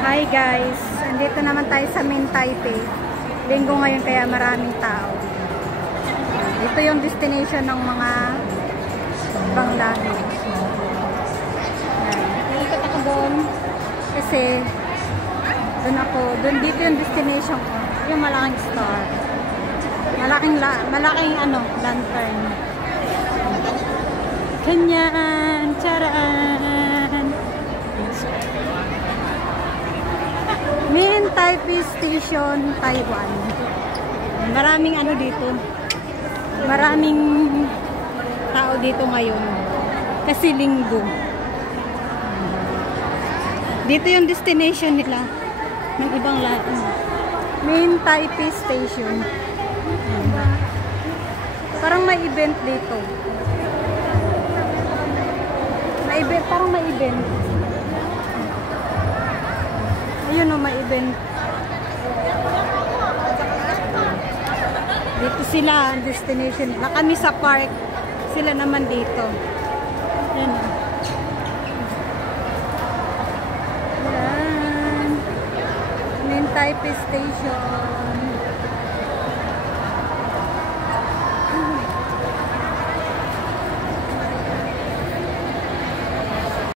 Hi guys, andito naman tayo sa main Taipei. Linggo ngayon kaya maraming tao. Ito yung destination ng mga ibang lahi. Ikot ako doon kasi doon dito yung destination ko. Yung malaking star. Malaking lantern. Ganyan, charaan. Main Taipei Station, Taiwan. Maraming dito. Maraming tao dito ngayon. Kasi linggo. Dito yung destination nila ng ibang lahi. Main Taipei Station. Parang may event dito. Parang may event. Ayun o, may event. Dito sila, ang destination nila. Kami sa park. Sila naman dito. Ayan o. Ayan. Main Taipei Station.